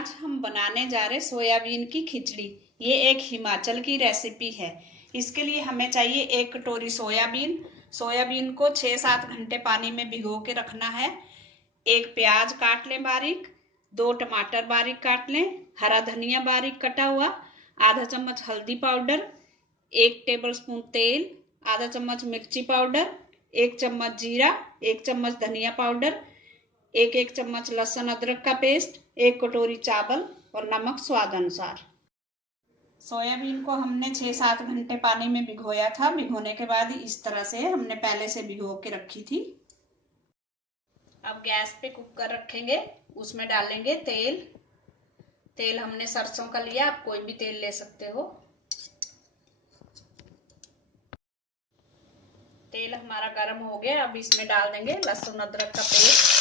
आज हम बनाने जा रहे सोयाबीन की खिचड़ी। ये एक हिमाचल की रेसिपी है। इसके लिए हमें चाहिए 1 कटोरी सोयाबीन। सोयाबीन को 6-7 घंटे पानी में भिगो के रखना है। 1 प्याज काट लें बारीक, 2 टमाटर बारीक काट लें, हरा धनिया बारीक कटा हुआ, आधा चम्मच हल्दी पाउडर, 1 टेबलस्पून तेल, आधा चम्मच मिर्ची पाउडर, 1 चम्मच जीरा, 1 चम्मच धनिया पाउडर, 1 चम्मच लहसुन अदरक का पेस्ट, 1 कटोरी चावल और नमक स्वाद अनुसार। सोयाबीन को हमने 6-7 घंटे पानी में भिगोया था। भिगोने के बाद इस तरह से हमने पहले से भिगो के रखी थी। अब गैस पे कुकर रखेंगे, उसमें डालेंगे तेल। तेल हमने सरसों का लिया, आप कोई भी तेल ले सकते हो। तेल हमारा गर्म हो गया। अब इसमें डाल देंगे लहसुन अदरक का पेस्ट।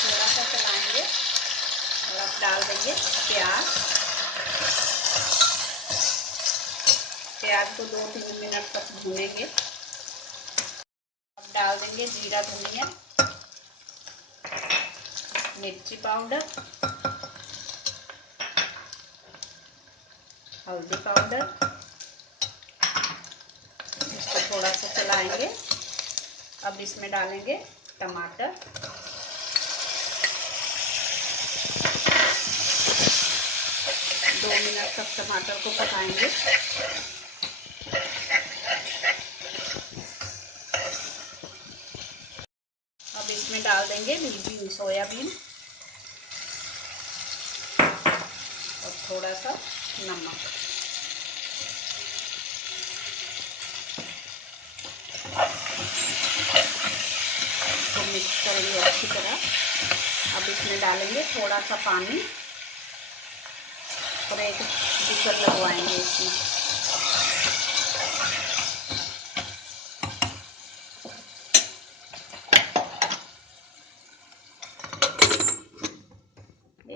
थोड़ा सा चलाएंगे और अब डाल देंगे प्याज। प्याज को 2-3 मिनट तक भूनेंगे। अब डाल देंगे जीरा धनिया, मिर्ची पाउडर, हल्दी पाउडर। इसको थोड़ा सा चलाएंगे। अब इसमें डालेंगे टमाटर। दो मिनट तक टमाटर को पकाएंगे। अब इसमें डाल देंगे भिगी हुई सोयाबीन और थोड़ा सा नमक। इसको मिक्स करेंगे अच्छी तरह। अब इसमें डालेंगे थोड़ा सा पानी और एक विसल लगवाएंगे इसमें।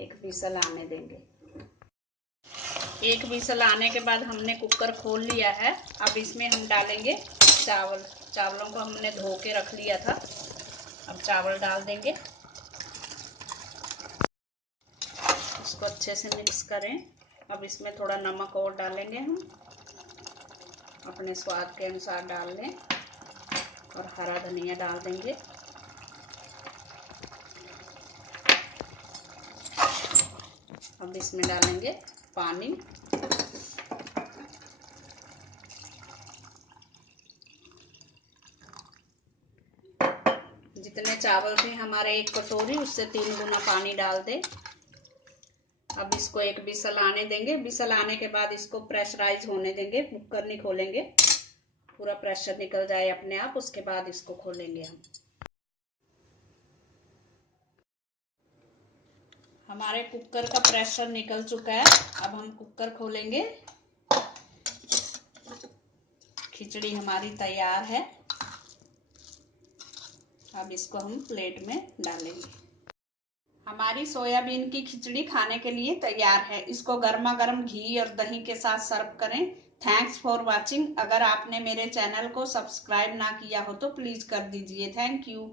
एक विसल आने देंगे। एक विसल आने के बाद हमने कुकर खोल लिया है। अब इसमें हम डालेंगे चावल। चावलों को हमने धो के रख लिया था। अब चावल डाल देंगे। इसको अच्छे से मिक्स करें। अब इसमें थोड़ा नमक और डालेंगे हम, अपने स्वाद के अनुसार डाल लें और हरा धनिया डाल देंगे। अब इसमें डालेंगे पानी। जितने चावल थे हमारे 1 कटोरी, उससे 3 गुना पानी डाल दें। अब इसको एक विसल आने देंगे। विसल आने के बाद इसको प्रेशराइज होने देंगे। कुकर नहीं खोलेंगे, पूरा प्रेशर निकल जाए अपने आप, उसके बाद इसको खोलेंगे हम। हमारे कुकर का प्रेशर निकल चुका है। अब हम कुकर खोलेंगे। खिचड़ी हमारी तैयार है। अब इसको हम प्लेट में डालेंगे। हमारी सोयाबीन की खिचड़ी खाने के लिए तैयार है। इसको गर्मा गर्म घी और दही के साथ सर्व करें। Thanks for watching. अगर आपने मेरे चैनल को सब्सक्राइब ना किया हो तो प्लीज कर दीजिए। Thank you.